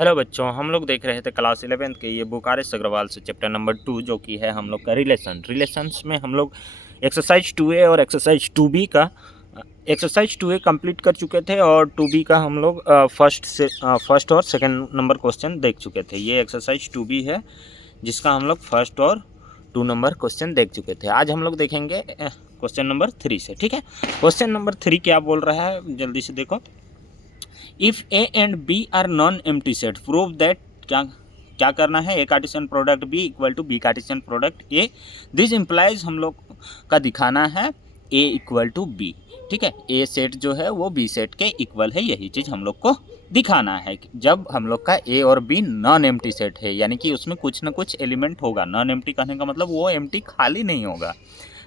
Hello बच्चों, हम लोग देख रहे थे क्लास 11th के ये बुक आर एस अग्रवाल से चैप्टर नंबर 2 जो कि है हम लोग का रिलेशंस में हम लोग एक्सरसाइज 2A और एक्सरसाइज 2B का एक्सरसाइज 2A कंप्लीट कर चुके थे और 2B का हम लोग फर्स्ट और सेकंड नंबर क्वेश्चन देख चुके थे। ये एक्सरसाइज 2B है जिसका हम लोग फर्स्ट और 2 नंबर क्वेश्चन देख चुके थे। आज हम लोग देखेंगे क्वेश्चन नंबर 3 से। ठीक है, क्वेश्चन नंबर 3 क्या बोल रहा है जल्दी से देखो। If A and B are non empty set prove that क्या क्या करना है, A Cartesian product B equal to B Cartesian product A. This implies हम लोग का दिखाना है ए इक्वल टू बी। ठीक है, ए सेट जो है वो बी सेट के इक्वल है, यही चीज़ हम लोग को दिखाना है जब हम लोग का ए और बी नॉन एम्प्टी सेट है, यानी कि उसमें कुछ ना कुछ एलिमेंट होगा। नॉन एम्प्टी कहने का मतलब वो एम्प्टी खाली नहीं होगा।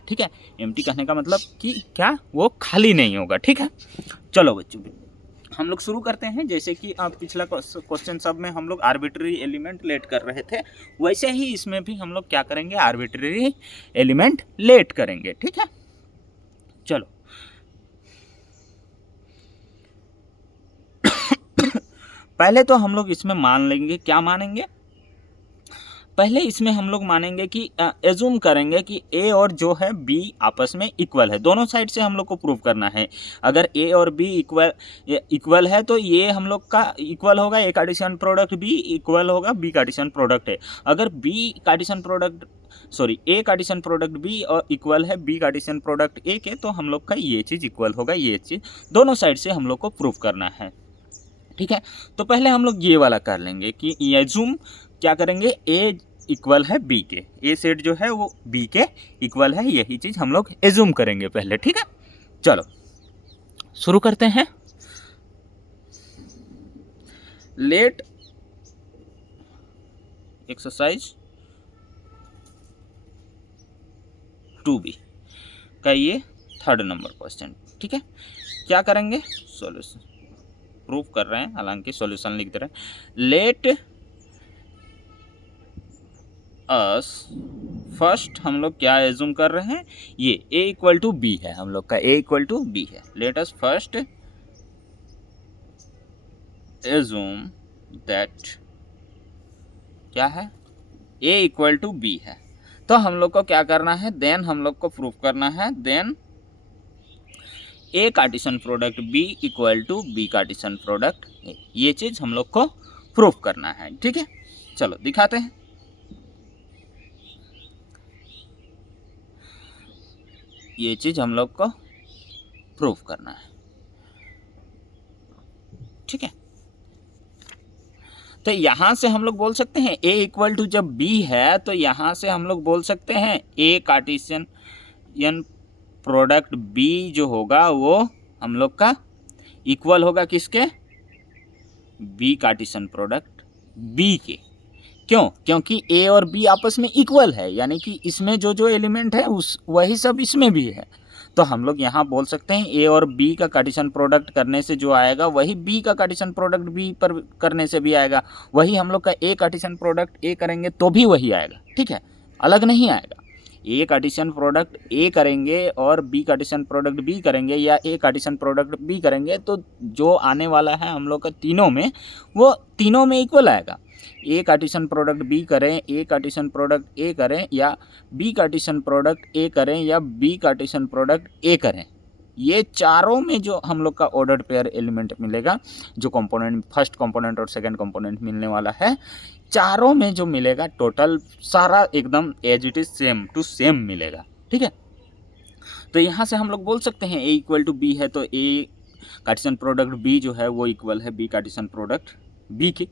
ठीक है, एम्प्टी कहने का मतलब कि क्या वो खाली नहीं होगा। ठीक है, चलो बच्चों हम लोग शुरू करते हैं। जैसे कि आप पिछला क्वेश्चन सब में हम लोग आर्बिट्ररी एलिमेंट लेट कर रहे थे, वैसे ही इसमें भी हम लोग क्या करेंगे, आर्बिट्ररी एलिमेंट लेट करेंगे। ठीक है, चलो पहले तो हम लोग इसमें मान लेंगे, क्या मानेंगे, पहले इसमें हम लोग मानेंगे कि एज्यूम करेंगे कि ए और जो है बी आपस में इक्वल है। दोनों साइड से हम लोग को प्रूव करना है। अगर ए और बी इक्वल है तो ये हम लोग का इक्वल होगा, A Cartesian product B equal होगा बी कार्टेशियन प्रोडक्ट है। अगर B Cartesian product A Cartesian product B और इक्वल है बी कार्टेशियन प्रोडक्ट ए के, तो हम लोग का ये चीज़ इक्वल होगा, ये चीज़ दोनों साइड से हम लोग को प्रूव करना है। ठीक है, तो पहले हम लोग ये वाला कर लेंगे कि एज्यूम क्या करेंगे, ए इक्वल है बी के, ए सेट जो है वो बी के इक्वल है, यही चीज़ हम लोग एज्यूम करेंगे पहले। ठीक है, चलो शुरू करते हैं। लेट एक्सरसाइज 2B का ये थर्ड नंबर क्वेश्चन। ठीक है, क्या करेंगे, सॉल्यूशन प्रूफ कर रहे हैं, हालांकि सॉल्यूशन लिख दे रहे हैं। लेट अस फर्स्ट हम लोग क्या एज्यूम कर रहे हैं, ये a इक्वल टू बी है, हम लोग का a इक्वल टू बी है। Let us first assume that क्या है, a इक्वल टू बी है। तो हम लोग को क्या करना है, देन हम लोग को प्रूफ करना है, then A Cartesian product B equal to B Cartesian product A, ये चीज़ हम लोग को प्रूफ करना है। ठीक है, चलो दिखाते हैं। ये चीज़ हम लोग को प्रूफ करना है। ठीक है, तो यहाँ से हम लोग बोल सकते हैं a इक्वल टू जब b है तो यहाँ से हम लोग बोल सकते हैं a कार्टेशियन प्रोडक्ट b जो होगा वो हम लोग का इक्वल होगा किसके, b कार्टेशियन प्रोडक्ट b के। क्यों, क्योंकि a और b आपस में इक्वल है, यानी कि इसमें जो जो एलिमेंट है उस वही सब इसमें भी है। तो हम लोग यहाँ बोल सकते हैं a और b का कार्टेशियन प्रोडक्ट करने से जो आएगा वही b का कार्टेशियन प्रोडक्ट b पर करने से भी आएगा, वही हम लोग का a कार्टेशियन प्रोडक्ट a करेंगे तो भी वही आएगा। ठीक है, अलग नहीं आएगा। a कार्टेशियन प्रोडक्ट a करेंगे और b कार्टेशियन प्रोडक्ट b करेंगे, या a कार्टेशियन प्रोडक्ट b करेंगे, तो जो आने वाला है हम लोग का तीनों में, वो तीनों में इक्वल आएगा। ए कार्टेशियन प्रोडक्ट बी करें, ए कार्टेशियन प्रोडक्ट ए करें, या बी कार्टेशियन प्रोडक्ट ए करें, या बी कार्टेशियन प्रोडक्ट ए करें, ये चारों में जो हम लोग का ऑर्डर्ड पेयर एलिमेंट मिलेगा, जो कंपोनेंट फर्स्ट कंपोनेंट और सेकंड कंपोनेंट मिलने वाला है, चारों में जो मिलेगा टोटल सारा एकदम as it is same to same मिलेगा। ठीक है, तो यहाँ से हम लोग बोल सकते हैं ए इक्वल टू बी है तो ए कार्टेशियन प्रोडक्ट बी जो है वो इक्वल है बी कार्टेशियन प्रोडक्ट बी के।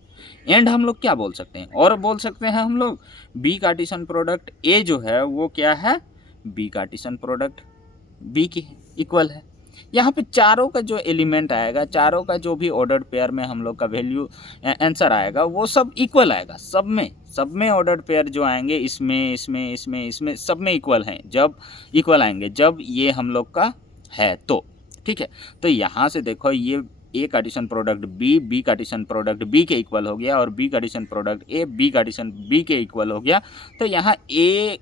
एंड हम लोग क्या बोल सकते हैं, और बोल सकते हैं हम लोग बी कार्टेशियन प्रोडक्ट ए जो है वो क्या है, बी कार्टेशियन प्रोडक्ट बी के इक्वल है। यहाँ पे चारों का जो एलिमेंट आएगा, चारों का जो भी ऑर्डर्ड पेयर में हम लोग का वैल्यू आंसर आएगा वो सब इक्वल आएगा। सब में ऑर्डर्ड पेयर जो आएंगे इसमें इसमें इसमें इसमें सब में इक्वल हैं, जब इक्वल आएंगे जब ये हम लोग का है तो। ठीक है, तो यहाँ से देखो ये A Cartesian product B Cartesian product B के इक्वल हो गया, और B Cartesian product A B Cartesian B के इक्वल हो गया। तो यहाँ ए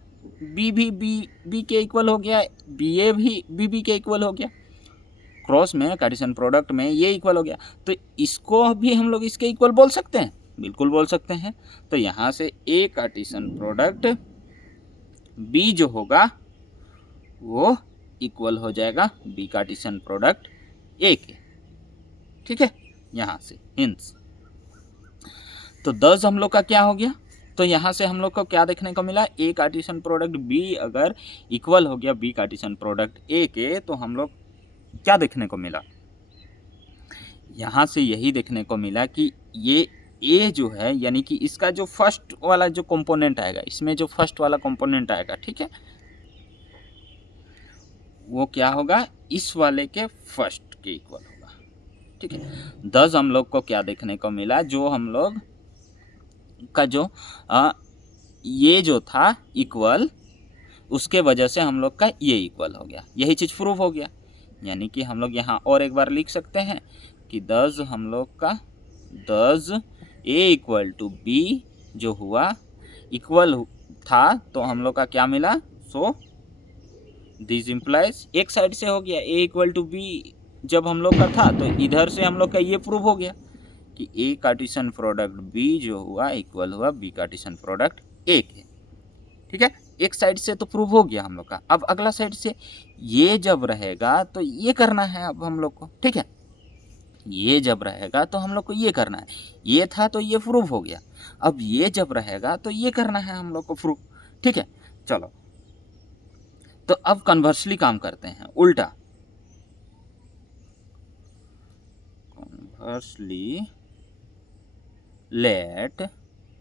बी भी बी के इक्वल हो गया, बी ए भी बी के इक्वल हो गया, क्रॉस में कार्टेशियन प्रोडक्ट में ये इक्वल हो गया। तो इसको भी हम लोग इसके इक्वल बोल सकते हैं, बिल्कुल बोल सकते हैं। तो यहाँ से ए कार्टेशियन प्रोडक्ट बी जो होगा वो इक्वल हो जाएगा बी कार्टेशियन प्रोडक्ट ए के। ठीक है, यहाँ से हिंस। तो 10 हम लोग का क्या हो गया, तो यहाँ से हम लोग को क्या देखने को मिला, ए कार्टेशियन प्रोडक्ट बी अगर इक्वल हो गया बी कार्टेशियन प्रोडक्ट ए के, तो हम लोग क्या देखने को मिला, यहाँ से यही देखने को मिला कि ये ए जो है यानी कि इसका जो फर्स्ट वाला जो कंपोनेंट आएगा, इसमें जो फर्स्ट वाला कंपोनेंट आएगा, ठीक है, वो क्या होगा, इस वाले के फर्स्ट के इक्वल होगा। ठीक है, 10 हम लोग को क्या देखने को मिला, जो हम लोग का जो ये जो था इक्वल, उसके वजह से हम लोग का ये इक्वल हो गया, यही चीज़ प्रूव हो गया। यानी कि हम लोग यहाँ और एक बार लिख सकते हैं कि 10 हम लोग का 10 ए इक्वल टू बी जो हुआ इक्वल था, तो हम लोग का क्या मिला, सो दिस इम्प्लाइज एक साइड से हो गया ए इक्वल टू बी जब हम लोग का था, तो इधर से हम लोग का ये प्रूव हो गया कि ए कार्टेशियन प्रोडक्ट बी जो हुआ इक्वल हुआ बी कार्टेशियन प्रोडक्ट ए के। ठीक है, एक साइड से तो प्रूव हो गया हम लोग का। अब अगला साइड से ये जब रहेगा तो ये करना है अब हम लोग को। ठीक है, ये जब रहेगा तो हम लोग को ये करना है, ये था तो ये प्रूव हो गया, अब ये जब रहेगा तो ये करना है हम लोग को प्रूव। ठीक है, चलो तो अब कन्वर्सली काम करते हैं, उल्टा conversely let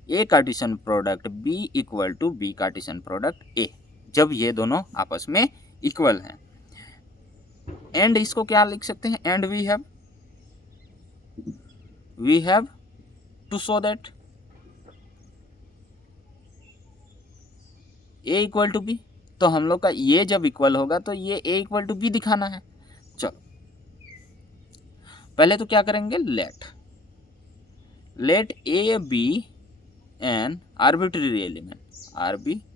A Cartesian product B equal to B Cartesian product A, जब ये दोनों आपस में इक्वल हैं। एंड इसको क्या लिख सकते हैं, and we have to show that A equal to B, तो हम लोग का ये जब इक्वल होगा तो ये ए इक्वल टू बी दिखाना है। चलो पहले तो क्या करेंगे, let A B an arbitrary element, arbitrary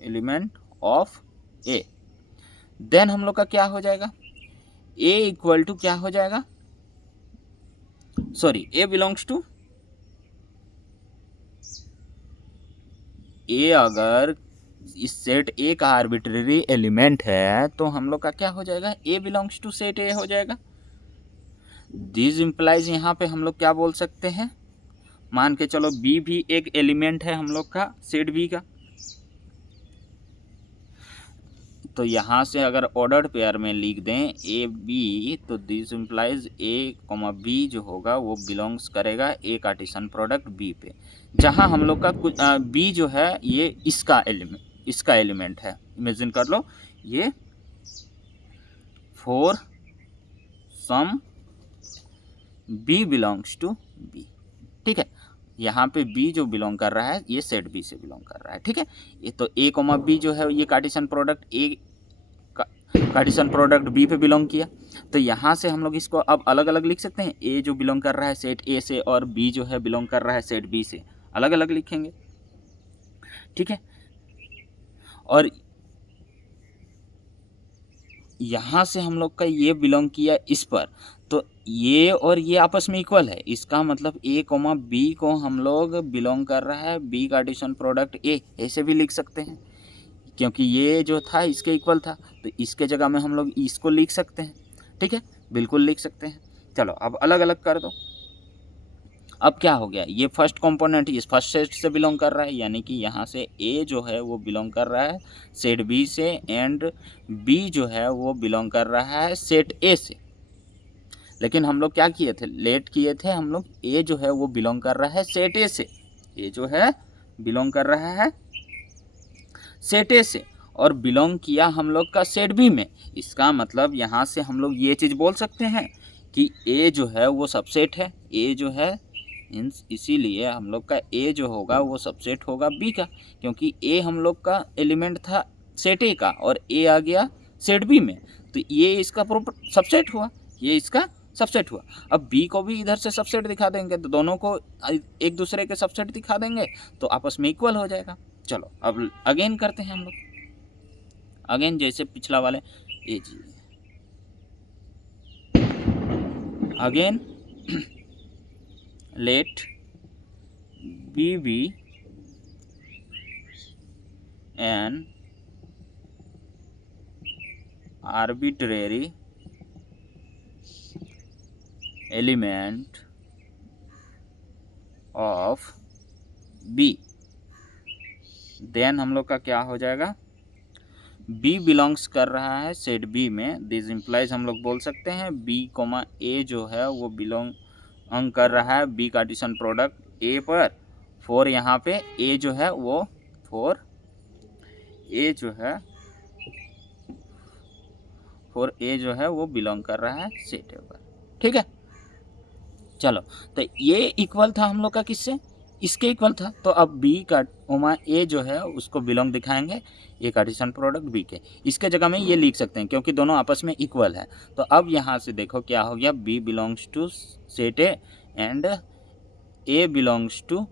element of A, then हम लोग का क्या हो जाएगा, ए इक्वल टू क्या हो जाएगा, सॉरी ए बिलोंग्स टू, ए अगर इस सेट ए का आर्बिट्ररी एलिमेंट है तो हम लोग का क्या हो जाएगा, ए बिलोंग्स टू सेट ए हो जाएगा। दिस इम्प्लाइज यहाँ पे हम लोग क्या बोल सकते हैं, मान के चलो बी भी एक एलिमेंट है हम लोग का सेट बी का, तो यहाँ से अगर ऑर्डर्ड पेयर में लिख दें ए बी, तो this implies A comma B जो होगा वो बिलोंग्स करेगा ए कार्टेशियन प्रोडक्ट बी पे, जहाँ हम लोग का कुछ बी जो है ये इसका एलिमेंट है। इमेजिन कर लो ये for some B belongs to B. ठीक है, यहाँ पे बी जो बिलोंग कर रहा है ये सेट बी से बिलोंग कर रहा है। ठीक है, ये तो ए कॉमा बी जो है ये कार्टेशियन प्रोडक्ट बी पे बिलोंग किया, तो यहाँ से हम लोग इसको अब अलग अलग लिख सकते हैं, ए जो बिलोंग कर रहा है सेट ए से और बी जो है बिलोंग कर रहा है सेट बी से, अलग अलग लिखेंगे। ठीक है, और यहाँ से हम लोग का ये बिलोंग किया इस पर, तो ये और ये आपस में इक्वल है, इसका मतलब ए कोमा बी को हम लोग बिलोंग कर रहा है बी कार्टेशियन प्रोडक्ट ए, ऐसे भी लिख सकते हैं, क्योंकि ये जो था इसके इक्वल था, तो इसके जगह में हम लोग इसको लिख सकते हैं। ठीक है, बिल्कुल लिख सकते हैं। चलो अब अलग अलग कर दो। अब क्या हो गया, ये फर्स्ट कंपोनेंट इस फर्स्ट सेट से बिलोंग कर रहा है, यानी कि यहाँ से ए जो है वो बिलोंग कर रहा है सेट बी से, एंड बी जो है वो बिलोंग कर रहा है सेट ए से। लेकिन हम लोग क्या किए थे, लेट किए थे हम लोग, ए जो है वो बिलोंग कर रहा है सेट ए से, ए जो है बिलोंग कर रहा है सेट ए से, और बिलोंग किया हम लोग का सेट बी में। इसका मतलब यहाँ से हम लोग ये चीज़ बोल सकते हैं कि ए जो है वो सबसेट है, ए जो है इसीलिए हम लोग का ए जो होगा वो सबसेट होगा बी का, क्योंकि ए हम लोग का एलिमेंट था सेट ए का और ए आ गया सेट बी में, तो ये इसका सबसेट हुआ, ये इसका सबसेट हुआ। अब बी को भी इधर से सबसेट दिखा देंगे, तो दोनों को एक दूसरे के सबसेट दिखा देंगे तो आपस में इक्वल हो जाएगा। चलो अब अगेन करते हैं हम लोग। अगेन जैसे पिछला वाले ए जी again let b be an arbitrary element of B, then हम लोग का क्या हो जाएगा, बी बिलोंग्स कर रहा है सेट बी में, दिस इम्प्लाइज हम लोग बोल सकते हैं बी कोमा ए जो है वो बिलोंग कर रहा है बी कार्टेशियन प्रोडक्ट ए पर, फॉर यहाँ पे ए जो है वो फॉर ए जो है वो बिलोंग कर रहा है सेट ए पर। ठीक है, चलो तो ये इक्वल था हम लोग का किससे, इसके इक्वल था, तो अब बी का ओमा ए जो है उसको बिलोंग दिखाएंगे ए कार्टेशियन प्रोडक्ट बी के, इसके जगह में ये लिख सकते हैं क्योंकि दोनों आपस में इक्वल है। तो अब यहाँ से देखो क्या हो गया, B belongs to set A and A belongs to,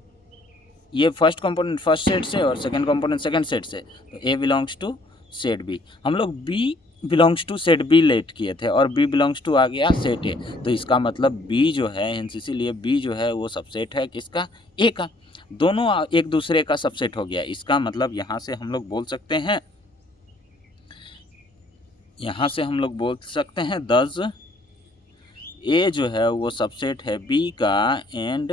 ये फर्स्ट कंपोनेंट फर्स्ट सेट से और सेकंड कंपोनेंट सेकंड सेट से, तो A belongs to set B, हम लोग B belongs to set B let किए थे और बी बिलोंग्स टू आ गया सेट ए, तो इसका मतलब बी जो है इसीलिए बी जो है वो सबसेट है किसका, ए का, दोनों एक दूसरे का सबसेट हो गया। इसका मतलब यहाँ से हम लोग बोल सकते हैं दस ए जो है वो सबसेट है बी का एंड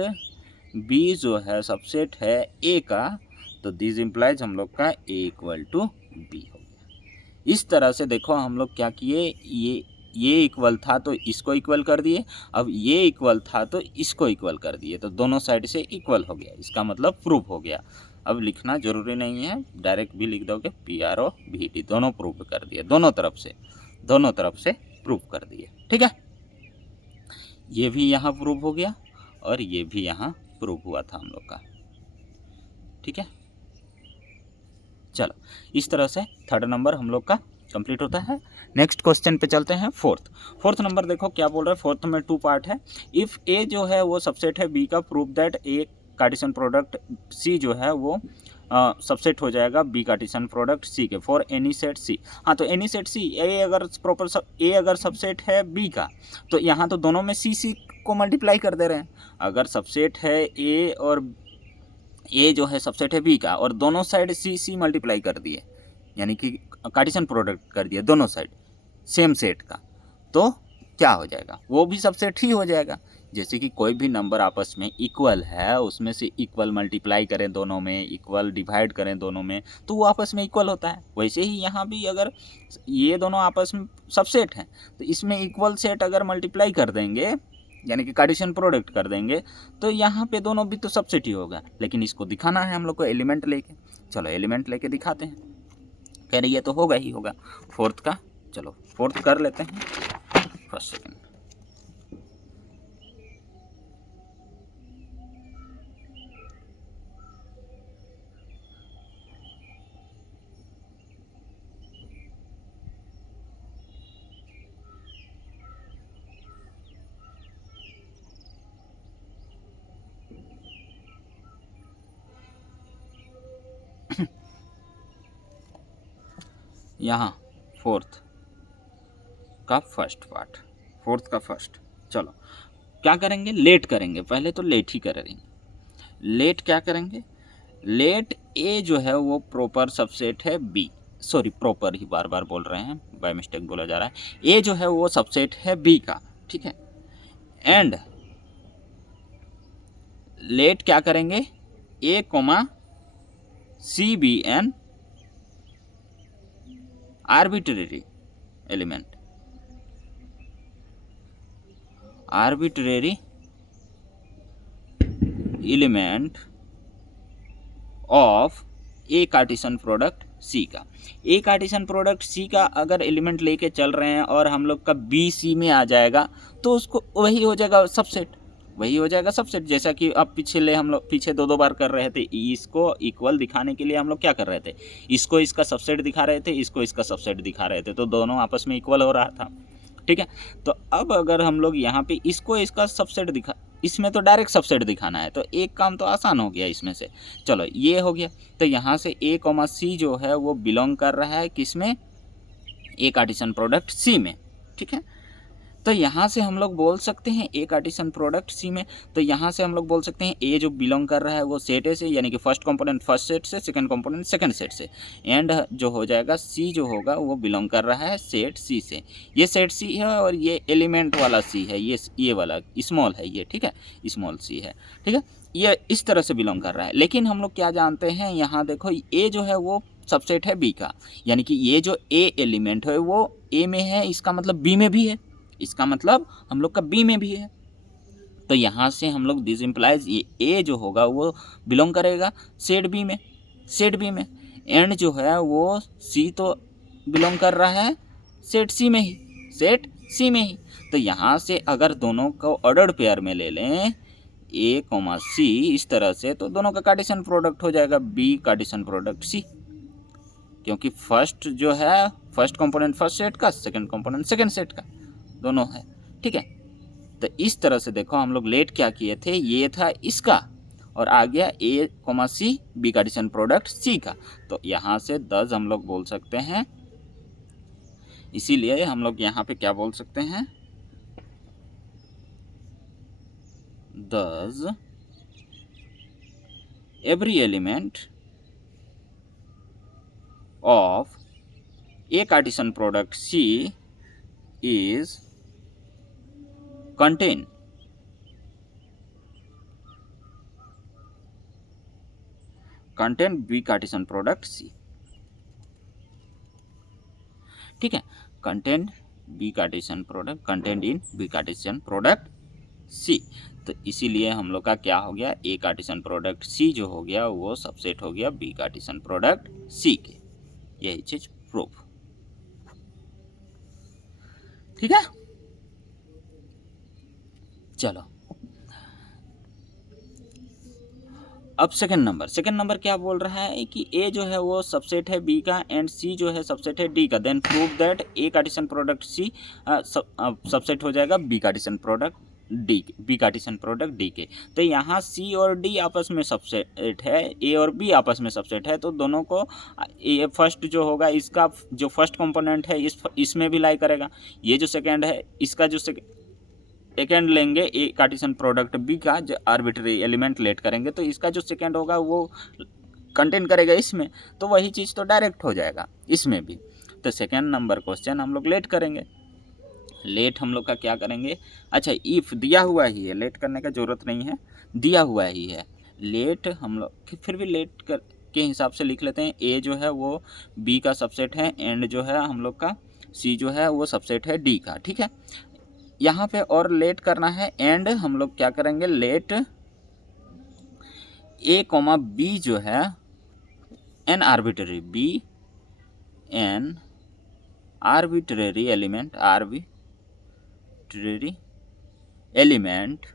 बी जो है सबसेट है ए का, तो दिस इम्प्लाइज हम लोग का ए इक्वल टू बी हो गया। इस तरह से देखो हम लोग क्या किए, ये इक्वल था तो इसको इक्वल कर दिए, अब ये इक्वल था तो इसको इक्वल कर दिए, तो दोनों साइड से इक्वल हो गया, इसका मतलब प्रूफ हो गया। अब लिखना जरूरी नहीं है, डायरेक्ट भी लिख दोगे PROVT, दोनों प्रूफ कर दिए, दोनों तरफ से प्रूफ कर दिए। ठीक है, ये भी यहाँ प्रूफ हो गया और ये भी यहाँ प्रूफ हुआ था हम लोग का। ठीक है, चलो इस तरह से थर्ड नंबर हम लोग का कंप्लीट होता है। नेक्स्ट क्वेश्चन पे चलते हैं, फोर्थ नंबर देखो क्या बोल रहा है, फोर्थ में 2 पार्ट है। इफ़ ए जो है वो सबसेट है बी का, prove that A Cartesian product C जो है वो सबसेट हो जाएगा बी कार्टेशियन प्रोडक्ट सी के, फॉर एनी सेट सी। हाँ, तो एनी सेट सी, ए अगर सबसेट है बी का, तो यहाँ तो दोनों में सी को मल्टीप्लाई कर दे रहे हैं। अगर सबसेट है ए और ए जो है सबसेट है बी का और दोनों साइड सी मल्टीप्लाई कर दिए, यानी कि कार्टेशियन प्रोडक्ट कर दिए दोनों साइड सेम सेट का, तो क्या हो जाएगा, वो भी सबसेट ही हो जाएगा। जैसे कि कोई भी नंबर आपस में इक्वल है, उसमें से इक्वल मल्टीप्लाई करें दोनों में, इक्वल डिवाइड करें दोनों में, तो वो आपस में इक्वल होता है। वैसे ही यहाँ भी अगर ये दोनों आपस में सबसेट हैं तो इसमें इक्वल सेट अगर मल्टीप्लाई कर देंगे, यानी कि कार्टेशियन प्रोडक्ट कर देंगे, तो यहाँ पे दोनों भी तो सबसेट ही होगा। लेकिन इसको दिखाना है हम लोग को एलिमेंट लेके, चलो एलिमेंट लेके दिखाते हैं। कह रही ये तो होगा ही होगा फोर्थ का, चलो फोर्थ कर लेते हैं, फर्स्ट सेकंड। यहाँ फोर्थ का फर्स्ट पार्ट, फोर्थ का फर्स्ट, चलो क्या करेंगे, लेट करेंगे, पहले तो लेट ही करेंगे। लेट क्या करेंगे, लेट ए जो है वो प्रॉपर सबसेट है बी, सॉरी प्रॉपर ही बार बार बोल रहे हैं, बाय मिस्टेक बोला जा रहा है, ए जो है वो सबसेट है बी का, ठीक है। एंड लेट क्या करेंगे, a comma c be an arbitrary element, arbitrary element of A Cartesian product C का। ए कार्टेशियन प्रोडक्ट सी का अगर एलिमेंट लेके चल रहे हैं और हम लोग का बी सी में आ जाएगा, तो उसको वही हो जाएगा सबसेट, वही हो जाएगा सबसेट। जैसा कि अब हम लोग पीछे दो बार कर रहे थे, इसको इक्वल दिखाने के लिए हम लोग क्या कर रहे थे, इसको इसका सबसेट दिखा रहे थे, इसको इसका सबसेट दिखा रहे थे, तो दोनों आपस में इक्वल हो रहा था, ठीक है। तो अब अगर हम लोग यहाँ पे इसको इसका सबसेट दिखा, इसमें तो डायरेक्ट सबसेट दिखाना है, तो एक काम तो आसान हो गया इसमें से, चलो ये हो गया। तो यहाँ से ए कॉमा सी जो है वो बिलोंग कर रहा है किस में, ए कार्टेशियन प्रोडक्ट सी में, ठीक है। तो यहाँ से हम लोग बोल सकते हैं ए कार्टेशियन प्रोडक्ट सी में, तो यहाँ से हम लोग बोल सकते हैं ए जो बिलोंग कर रहा है वो सेट ए से, यानी कि फर्स्ट कंपोनेंट फर्स्ट सेट से, सेकंड कंपोनेंट सेकंड सेट से, एंड जो हो जाएगा सी जो होगा वो बिलोंग कर रहा है सेट सी से। ये सेट सी है और ये एलिमेंट वाला सी है, ये वाला स्मॉल है ये, ठीक है, स्मॉल सी है, ठीक है। ये इस तरह से बिलोंग कर रहा है। लेकिन हम लोग क्या जानते हैं, यहाँ देखो ए जो है वो सबसेट है बी का, यानी कि ये जो ए एलिमेंट है वो ए में है, इसका मतलब बी में भी है, इसका मतलब हम लोग का बी में भी है। तो यहाँ से हम लोग दिस इम्प्लाइज ये ए जो होगा वो बिलोंग करेगा सेट बी में, सेट बी में। एंड जो है वो सी तो बिलोंग कर रहा है सेट सी में ही, सेट सी में ही। तो यहाँ से अगर दोनों को ऑर्डर्ड पेयर में ले लें ए कोमा सी इस तरह से, तो दोनों का कार्टेशियन प्रोडक्ट हो जाएगा बी कार्टेशियन प्रोडक्ट सी, क्योंकि फर्स्ट जो है फर्स्ट कंपोनेंट फर्स्ट सेट का, सेकंड कंपोनेंट सेकंड सेट का, दोनों है, ठीक है। तो इस तरह से देखो हम लोग लेट क्या किए थे, ये था इसका और आ गया a comma c B Cartesian product C का। तो यहाँ से 10 हम लोग बोल सकते हैं, इसीलिए हम लोग यहाँ पे क्या बोल सकते हैं, 10 every element of A Cartesian product C is contain B Cartesian product C, ठीक है, content B Cartesian product content in B Cartesian product C. तो इसीलिए हम लोग का क्या हो गया, ए कार्टेशियन प्रोडक्ट सी जो हो गया वो सबसेट हो गया बी कार्टेशियन प्रोडक्ट सी के, यही चीज प्रूफ, ठीक है। चलो अब सेकंड नंबर क्या बोल रहा है कि ए जो है वो सबसेट है बी का एंड सी जो है सबसेट है डी का, then prove that A Cartesian product C subset हो जाएगा B Cartesian product D, B Cartesian product D के। तो यहाँ सी और डी आपस में सबसेट है, ए और बी आपस में सबसेट है, तो दोनों को ये फर्स्ट जो होगा इसका जो फर्स्ट कंपोनेंट है इसमें भी लाई करेगा, ये जो सेकेंड है इसका जो सेकेंड लेंगे ए कार्टेशियन प्रोडक्ट बी का, जो आर्बिट्री एलिमेंट लेट करेंगे तो इसका जो सेकेंड होगा वो कंटेन करेगा इसमें, तो वही चीज़ तो डायरेक्ट हो जाएगा इसमें भी। तो सेकेंड नंबर क्वेश्चन हम लोग लेट करेंगे, लेट हम लोग का क्या करेंगे, अच्छा इफ़ दिया हुआ ही है, लेट करने का ज़रूरत नहीं है, दिया हुआ ही है, लेट हम लोग फिर भी लेट कर के हिसाब से लिख लेते हैं, ए जो है वो बी का सबसेट है एंड जो है हम लोग का सी जो है वो सबसेट है डी का, ठीक है। यहाँ पे और लेट करना है एंड हम लोग क्या करेंगे, लेट ए कोमा बी जो है an arbitrary B an arbitrary element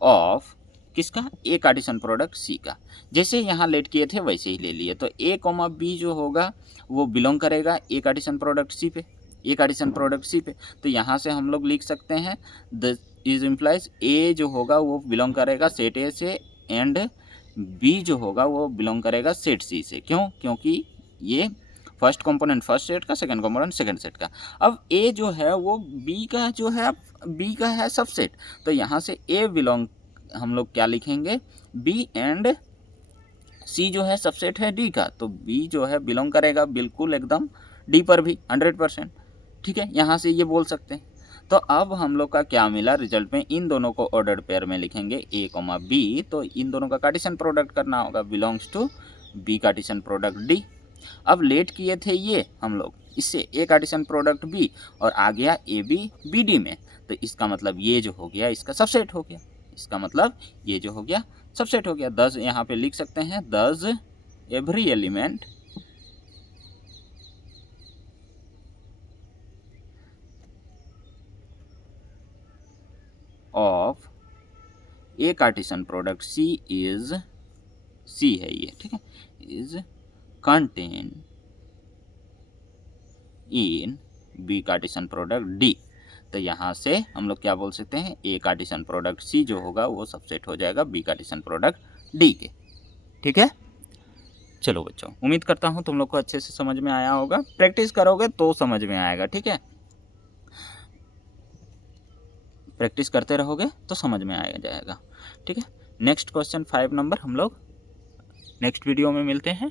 of किसका, ए कार्टेशियन प्रोडक्ट सी का। जैसे यहाँ लेट किए थे वैसे ही ले लिए, तो ए कोमा बी जो होगा वो बिलोंग करेगा ए कार्टेशियन प्रोडक्ट सी पे, ए कार्टेशियन प्रोडक्ट सी पे। तो यहाँ से हम लोग लिख सकते हैं द इज इम्प्लाइज ए जो होगा वो बिलोंग करेगा सेट ए से एंड बी जो होगा वो बिलोंग करेगा सेट सी से। क्यों, क्योंकि ये फर्स्ट कंपोनेंट फर्स्ट सेट का, सेकंड कंपोनेंट सेकंड सेट का। अब ए जो है वो बी का जो है बी का है सबसेट, तो यहाँ से ए बिलोंग हम लोग क्या लिखेंगे, बी एंड सी जो है सबसेट है डी का, तो बी जो है बिलोंग करेगा बिल्कुल एकदम डी पर भी 100%, ठीक है, यहाँ से ये बोल सकते हैं। तो अब हम लोग का क्या मिला रिजल्ट में, इन दोनों को ऑर्डर्ड पेयर में लिखेंगे ए कोमा बी, तो इन दोनों का कार्टेशियन प्रोडक्ट करना होगा, belongs to B Cartesian product D. अब लेट किए थे ये हम लोग इससे ए कार्टेशियन प्रोडक्ट बी और आ गया ए बी बी डी में, तो इसका मतलब ये जो हो गया इसका सबसेट हो गया, इसका मतलब ये जो हो गया सबसेट हो गया। 10 यहाँ पे लिख सकते हैं, 10 every element of A Cartesian product C is, सी है ये, ठीक है, is contain in B Cartesian product D. तो यहाँ से हम लोग क्या बोल सकते हैं, ए कार्टेशियन प्रोडक्ट सी जो होगा वो सबसेट हो जाएगा बी कार्टेशियन प्रोडक्ट डी के, ठीक है। चलो बच्चों, उम्मीद करता हूँ तुम लोग को अच्छे से समझ में आया होगा। प्रैक्टिस करोगे तो समझ में आएगा, ठीक है। प्रैक्टिस करते रहोगे तो समझ में आएगा जाएगा, ठीक है। नेक्स्ट क्वेश्चन 5 नंबर हम लोग नेक्स्ट वीडियो में मिलते हैं।